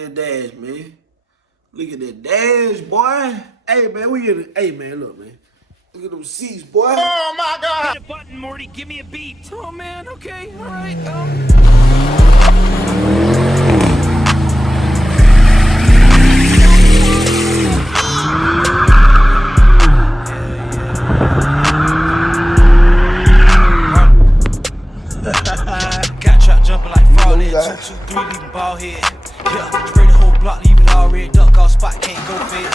that dash, man. Look at that dash, boy. Hey, man, we get it. Hey, man, look, man. Look at them seats, boy. Oh, my God. Hit a button, Morty. Give me a beat. Oh, man. Okay. All right. Got trap jumping like frog leg. 2, 2, 3, leaving ball head. Yeah, spray the whole block, leave it all red. Duck off spot, can't go fed.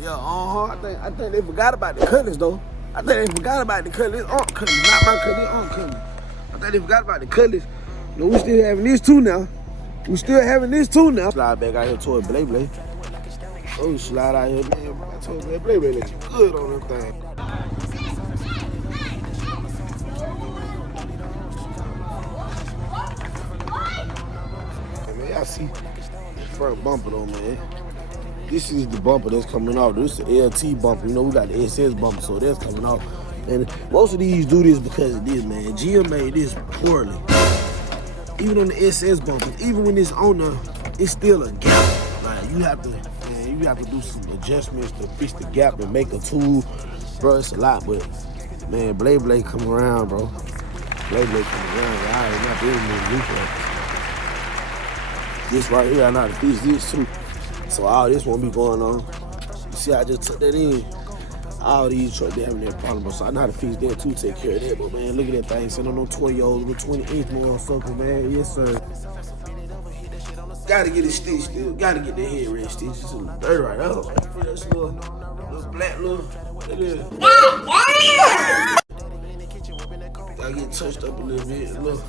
Yeah, I think they forgot about the colors though. I think they forgot about the colors. Colors, not my colors, colors. I think they forgot about the colors. No, we still having this too now. We still having this too now. Slide back out here toward Blay Blay. Oh, slide out here, man. I told Blay Blay looking good on them thing. Hey, man, y'all see the front bumper though, man. This is the bumper that's coming off. This is the LT bumper. You know, we got the SS bumper, so that's coming off. And most of these do this because of this, man. GM made this poorly. Even on the SS bumper, even when it's on the, it's still a gap. Like, you have to do some adjustments to fix the gap and make a tool. Bro, it's a lot, but man, Blay Blay come around, bro. Blay Blay come around. I ain't not doing no. This right here, I know how to fix this too. So all this won't be going on. You see, I just took that in. All these trucks, they having their problem. So I know how to fix that too, take care of that. But man, look at that thing. Sitting on them 20-olds with 20-inch motherfucker, man. Yes, sir. Gotta get it stitched still. Gotta get the headrest stitched. It's a little dirty right now. That's a little black little. Look at it. Gotta get touched up a little bit. Look.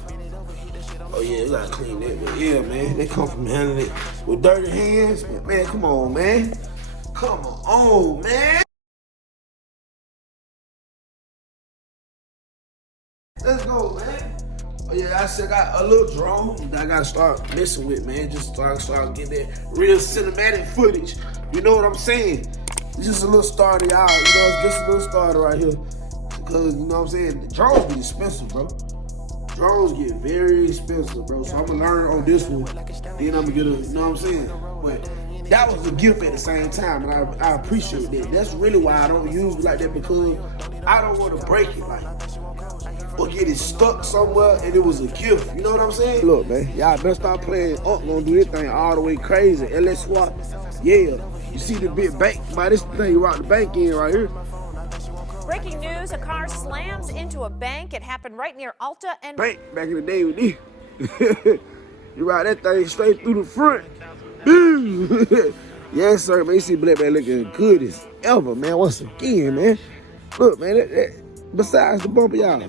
Oh yeah, we gotta clean that, but yeah, man, they come from handling it with dirty hands. Man, come on, man. Come on, man. Let's go, man. Oh yeah, I said I got a little drone that I gotta start messing with, man. Just start getting that real cinematic footage. You know what I'm saying? It's just a little starter, y'all. You know, it's just a little starter right here. Because, you know what I'm saying? The drones be expensive, bro. Drones get very expensive, bro. So I'm gonna learn on this one. Then I'm gonna get a, you know what I'm saying? But that was a gift at the same time, and I appreciate that. That's really why I don't use it like that, because I don't want to break it, like, or get it stuck somewhere, and it was a gift. You know what I'm saying? Look, man, y'all better start playing up, gonna do this thing all the way crazy. LS swap, yeah. You see the big bank, by this thing you rock the bank in right here. Breaking news, a car slams into a bank. It happened right near Alta and... Bank, back in the day with this. You ride that thing straight through the front. Yes, sir, man. You see Black Man looking good as ever, man. Once again, man. Look, man, that besides the bumper, y'all,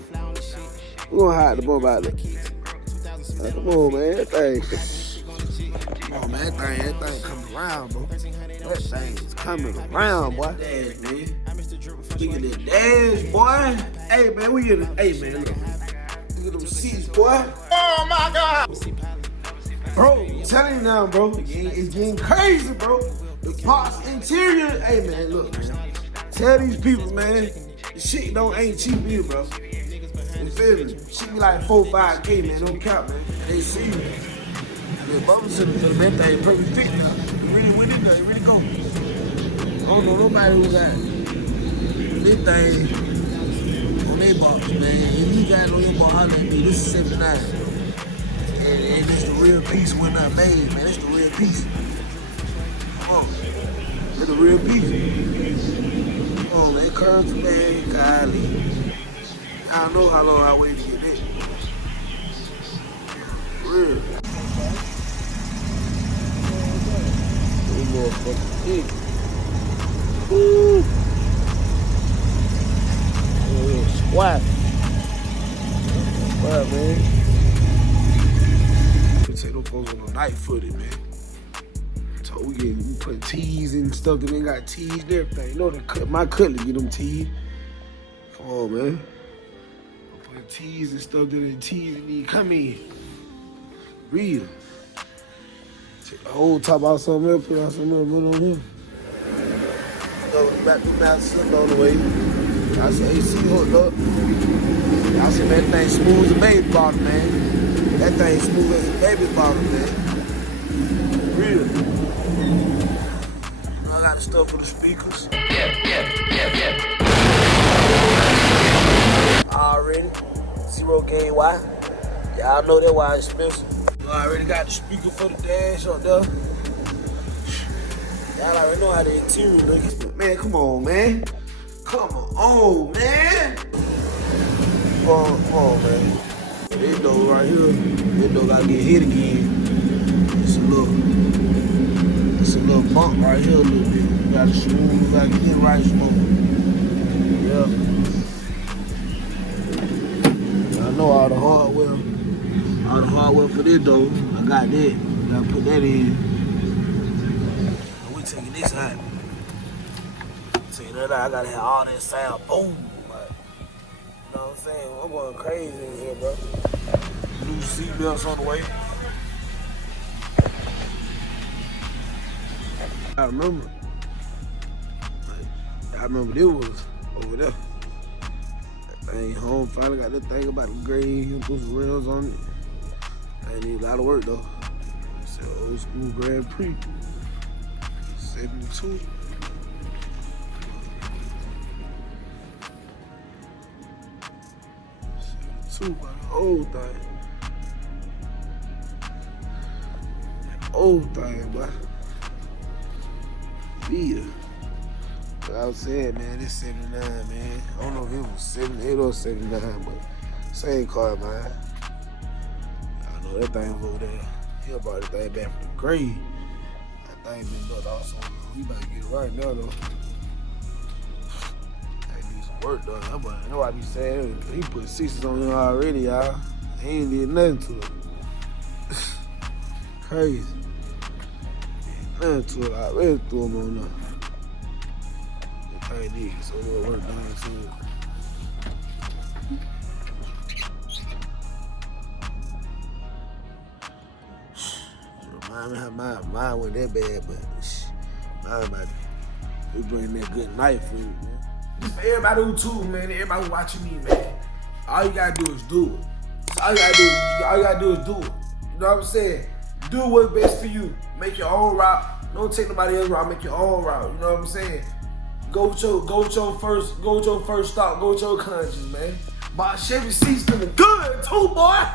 we're gonna hide the bumper out there. Come on, man. That thing. Come on, man. That thing coming around, bro. That thing is coming around, boy. Dash, man. Look at that dash, boy. Hey, man, we in the, hey, man, look at them seats, boy. Oh, my God. Bro, I'm telling you now, bro, it's getting crazy, bro. The box interior, hey, man, look, man. Tell these people, man, the shit ain't cheap either, bro. You feel me? Shit be like 4 5K, man, don't count, man. They see you. The bumpers in that thing perfect fit now. It really went in there, it really go. I don't know nobody who got this thing on their box, man. If you got it on your box, holla at me. This is 79. And this the real piece when I made, man. This the real piece. Come on. This the real piece. Come on, man. Curves, man. Golly. I don't know how long I waited to get that. For real. This motherfucker big. Woo. Squat. Squat, man. Take those folks on the night footed, man. So we putting tees and stuff that they got tees and everything. You know, my cutlet get them tees. Come on, man. I'm putting tees and stuff that they tees and need come in. Real. Take the whole top out something else, put out something else, put on here. Go back to the mouse, on the way. Got some AC hooked up. Y'all see that thing smooth as a baby bottle, man. That thing smooth as a baby bottle, man. Real. I got the stuff for the speakers. Already. Zero gain why. Y'all know that why it's expensive. I already got the speaker for the dash up there. Y'all already know how the interior looks. Man, come on, man. Come on, man. Come on, man. This door right here, this door gotta get hit again. It's a little bump right here a little bit. You gotta smooth, you gotta get it right smooth. Yeah. I know all the hardware for this door. I got that. Gotta put that in. We taking this out. Taking that out. I gotta have all that sound. Boom. Like, you know what I'm saying? I'm going crazy in here, bro. New seatbelts on the way. I remember this was over there. That thing home, finally got that thing about the grade, put some rails on it. I need a lot of work though. It's an old school Grand Prix. 72. Old thing. Old thing, boy. Yeah. But I was saying, man, this 79, man. I don't know if it was 78 or 79, but same car, man. I know that thing was over there. He brought that thing back from the grave. That thing been built also. He about to get it right now, though. That needs some work done. That boy, you know what I be saying? He put 6s on him already, y'all. He ain't did nothing to it. Crazy. Nothing to it. I really threw him on there. That thing needs so little work done to it. Remind me how mine went that bad, but mine about we bring that good knife with it, man. Just for everybody who too, man, everybody who watching me, man. All you gotta do is do it. All you gotta do is do it. You know what I'm saying? Do what's best for you. Make your own route. Don't take nobody else's route. Make your own route. You know what I'm saying? Go with your first stop. Go with your conscience, man. Box Chevy seats feeling good too, boy.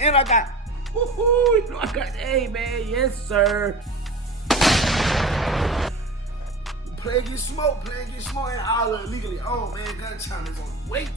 And I got, you know I got, hey man, yes sir. Play get smoke, and all illegally. Oh man, gun China's on the way.